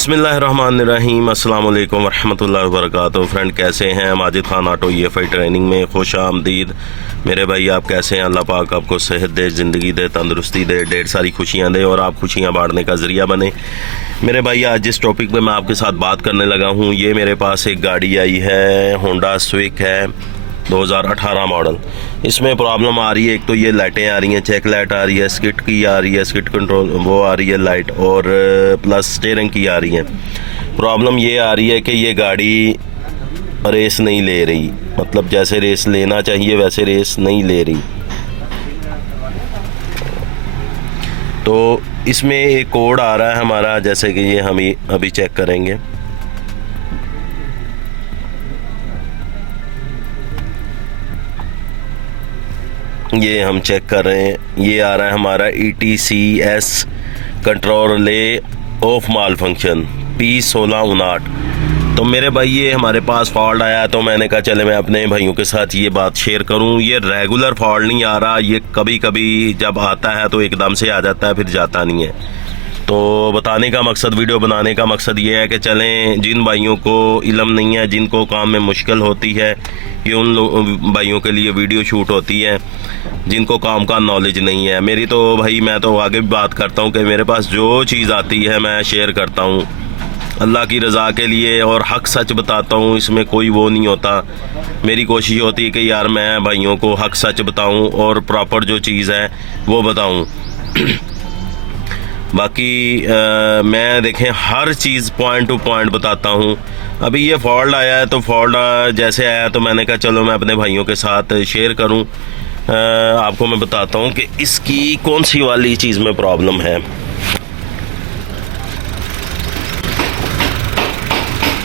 बिस्मिल्लाहिर्रहमानिर्रहीम अस्सलाम वालेकुम वरहमतुल्लाहि वबरकातुहू। फ्रेंड कैसे हैं? Majid Khan auto EFI training में खुश आमदीद। मेरे भाई आप कैसे हैं? अल्लाह पाक आपको सेहत दे, ज़िंदगी दे, तंदुरुस्ती दे, ढेर सारी खुशियाँ दे और आप खुशियाँ बांटने का ज़रिया बने। मेरे भाई आज जिस टॉपिक पे मैं आपके साथ बात करने लगा हूँ, ये मेरे पास एक गाड़ी आई है, होंडा स्विक है 2018 मॉडल। इसमें प्रॉब्लम आ रही है, एक तो ये लाइटें आ रही हैं, चेक लाइट आ रही है, स्किट की आ रही है, स्किट कंट्रोल वो आ रही है लाइट, और प्लस स्टीयरिंग की आ रही है। प्रॉब्लम ये आ रही है कि ये गाड़ी रेस नहीं ले रही, मतलब जैसे रेस लेना चाहिए वैसे रेस नहीं ले रही। तो इसमें एक कोड आ रहा है हमारा, जैसे कि ये हम अभी चेक करेंगे। ये हम चेक कर रहे हैं, ये आ रहा है हमारा ETCS control of mall function P1659। तो मेरे भाई ये हमारे पास फॉल्ट आया, तो मैंने कहा चले मैं अपने भाइयों के साथ ये बात शेयर करूं। ये रेगुलर फॉल्ट नहीं आ रहा, ये कभी कभी जब आता है तो एकदम से आ जाता है, फिर जाता नहीं है। तो बताने का मकसद, वीडियो बनाने का मकसद ये है कि चलें जिन भाइयों को इल्म नहीं है, जिनको काम में मुश्किल होती है, ये उन भाइयों के लिए वीडियो शूट होती है जिनको काम का नॉलेज नहीं है। मेरी तो भाई मैं तो आगे भी बात करता हूँ कि मेरे पास जो चीज़ आती है मैं शेयर करता हूँ अल्लाह की रज़ा के लिए, और हक सच बताता हूँ, इसमें कोई वो नहीं होता। मेरी कोशिश होती है कि यार मैं भाइयों को हक सच बताऊँ और प्रॉपर जो चीज़ है वो बताऊँ। बाकी मैं देखें हर चीज़ पॉइंट टू पॉइंट बताता हूँ। अभी ये फॉल्ट आया है, तो फॉल्ट जैसे आया तो मैंने कहा चलो मैं अपने भाइयों के साथ शेयर करूँ। आपको मैं बताता हूँ कि इसकी कौन सी वाली चीज़ में प्रॉब्लम है।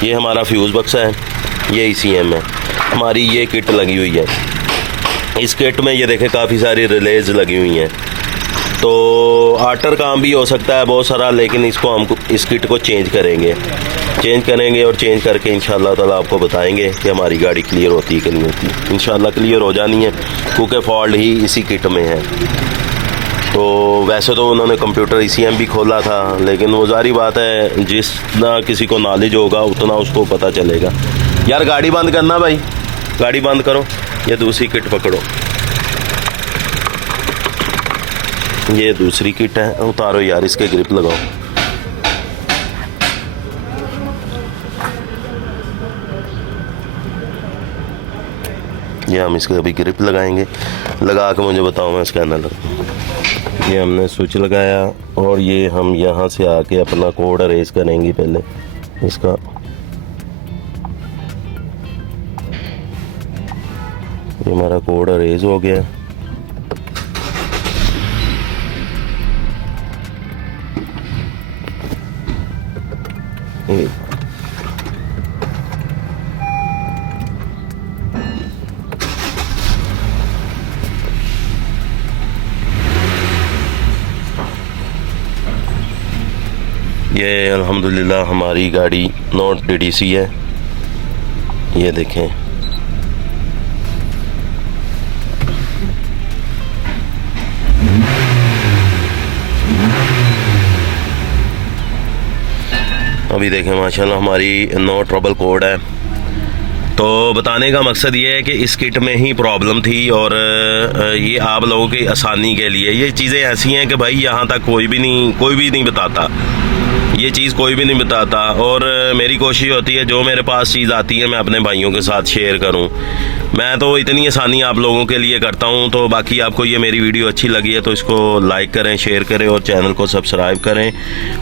ये हमारा फ्यूज़ बक्सा है, ये ECM है, हमारी ये किट लगी हुई है। इस किट में ये देखें काफ़ी सारी रिलेज लगी हुई हैं, तो आटर काम भी हो सकता है बहुत सारा, लेकिन इसको हम इस किट को चेंज करेंगे और चेंज करके इंशाल्लाह ताला आपको बताएंगे कि हमारी गाड़ी क्लियर होती है कि नहीं होती। इंशाल्लाह क्लियर हो जानी है, क्योंकि फॉल्ट ही इसी किट में है। तो वैसे तो उन्होंने कंप्यूटर ECM भी खोला था, लेकिन वो जारी बात है जितना किसी को नॉलेज होगा उतना उसको पता चलेगा। यार गाड़ी बंद करना भाई, गाड़ी बंद करो। ये दूसरी किट पकड़ो, ये दूसरी किट है, उतारो यार, इसके ग्रिप लगाओ। ये हम इसके अभी ग्रिप लगाएंगे, लगा के मुझे बताओ, मैं स्कैनर लगाऊँ। ये हमने स्विच लगाया और ये हम यहाँ से आके अपना कोड अरेज करेंगे पहले इसका। ये हमारा कोड अरेज हो गया। ये अल्हम्दुलिल्लाह हमारी गाड़ी नॉट DDC है। ये देखें, अभी देखें माशाल्लाह हमारी नो ट्रबल कोड है। तो बताने का मकसद ये है कि इस किट में ही प्रॉब्लम थी, और ये आप लोगों की आसानी के लिए ये चीज़ें ऐसी हैं कि भाई यहाँ तक कोई भी नहीं बताता, ये चीज़ कोई भी नहीं बताता। और मेरी कोशिश होती है जो मेरे पास चीज़ आती है मैं अपने भाइयों के साथ शेयर करूं। मैं तो इतनी आसानी आप लोगों के लिए करता हूं। तो बाकी आपको ये मेरी वीडियो अच्छी लगी है तो इसको लाइक करें, शेयर करें और चैनल को सब्सक्राइब करें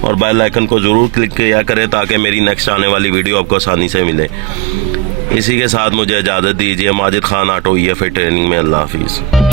और बेल आइकन को ज़रूर क्लिक किया करें ताकि मेरी नेक्स्ट आने वाली वीडियो आपको आसानी से मिले। इसी के साथ मुझे इजाज़त दीजिए। Majid Khan auto EFI training में। अल्लाह हाफिज़।